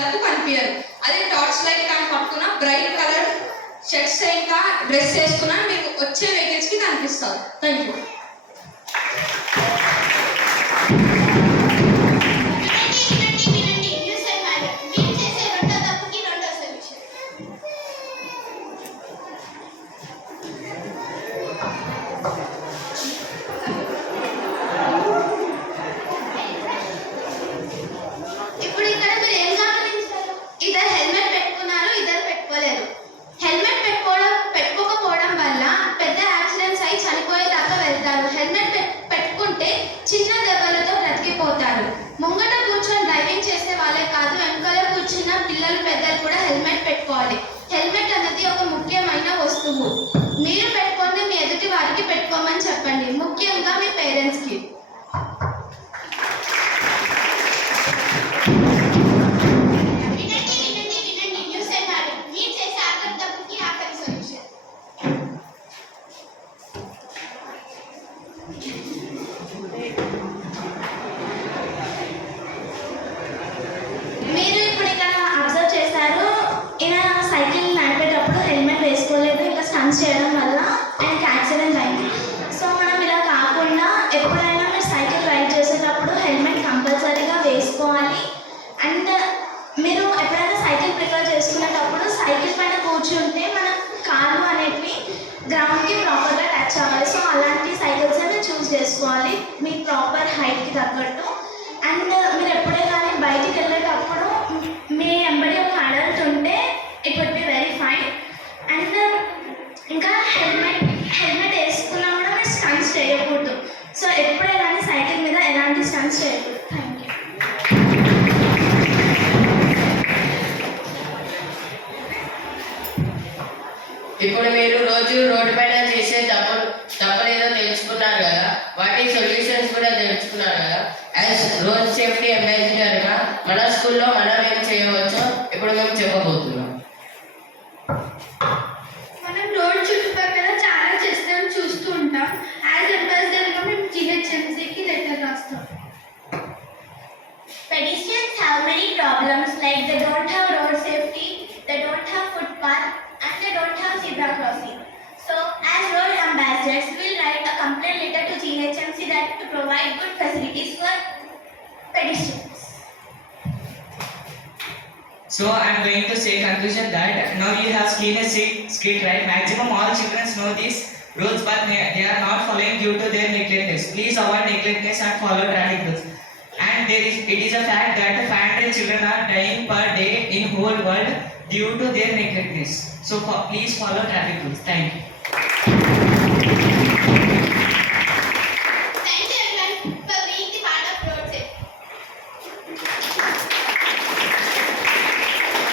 కనిపించరు. అదే torch light కానీ పట్టుకున్న బ్రైట్ కలర్ షర్ట్స్ ఇంకా డ్రెస్ వేసుకున్నా మీరు వచ్చే వెహికల్స్ కి కనిపిస్తారు. Thank you. ఇప్పుడు ఇక్కడ మీరు ఏం గమనించారు? ఇద్దరు హెల్మెట్ పెట్టుకున్నారు, ఇద్దరు పెట్టుకోలేదు. హెల్మెట్ పెట్టుకోకపోవడం వల్ల పెద్ద యాక్సిడెంట్స్ అయి చనిపోయేదాకా వెళ్తారు. హెల్మెట్ పెట్టుకుంటే చిన్న దెబ్బలతో బ్రతికిపోతారు. ముంగట కూర్చొని డ్రైవింగ్ చేసే వాళ్ళే కాదు, వెనకాల కూర్చున్న పిల్లలు పెద్దలు కూడా హెల్మెట్ పెట్టుకోవాలి. హెల్మెట్ అనేది ఒక ముఖ్యమైన వస్తువు. మీరు పెట్టుకోండి, మీ ఎదుటి వారికి పెట్టుకోమని చెప్పండి, ముఖ్యంగా మీ పేరెంట్స్కి. మీరు ఇప్పుడు ఇక్కడ అబ్జర్వ్ చేశారు, ఈయన సైకిల్ నడిపేటప్పుడు హెల్మెట్ వేసుకోలేదు, ఇంకా స్టంట్స్ చేయడం వల్ల ఆయనకి యాక్సిడెంట్ అయింది. సో మనం ఇలా కాకుండా ఎప్పుడైనా మీరు సైకిల్ రైడ్ చేసేటప్పుడు హెల్మెట్ కంపల్సరీగా వేసుకోవాలి. అండ్ మీరు ఎప్పుడైనా సైకిల్ ప్రిఫర్ చేసుకునేటప్పుడు సైకిల్ పైన కూర్చుంటే మన కాళ్ళు అనేటివి గ్రౌండ్కి ప్రాపర్గా టచ్ అవ్వాలి. సో అలాంటి సైకిల్స్ మీరు చూస్ చేసుకోవాలి మీ ప్రాపర్ హైట్కి తగ్గట్టు. అండ్ మీరు ఎప్పుడే కానీ బయటికి వెళ్ళేటప్పుడు మీ వెంబడి ఒక అడల్ట్ ఉంటే it would be very fine. And ఇంకా హెల్మెట్ వేసుకున్నా కూడా మీరు స్టంట్స్ చేయకూడదు. సో ఎప్పుడే కానీ సైకిల్ మీద ఎలాంటి స్టంట్స్ చేయకూడదు. Thank you. ఇప్పుడు మీరు రోజు రోడ్డు పైన చేసే తప్పులేదో తెలుసుకున్నారు కదా, వాటి సొల్యూషన్స్ కూడా తెలుసుకున్నారు కదా. యాజ్ రోడ్ సేఫ్టీ అంబాసిడర్గా మన స్కూల్లో మనం ఏం చేయవచ్చో ఇప్పుడు మేము చెప్పబోతున్నాం. మనం రోడ్ చుట్టుపక్కల చాలా చేస్తాం, చూస్తూ ఉంటాం. యాజ్ అంబాసిడర్గా మేము GHMCకి లెటర్ రాస్తాం. Pedestrians have many problems like they don't have road safety, they don't have footpath, and they don't have zebra crossing. So, as road ambassadors, we will write a complaint letter to GHMC that to provide good facilities for pedestrians. So I am going to say conclusion that now you have seen a street right. Maximum all children know these rules, but they are not following due to their neglectness. Please avoid neglectness and follow traffic rules. And it is a fact that 500 children are dying per day in whole world due to their neglectness. So please follow traffic rules. Thank you.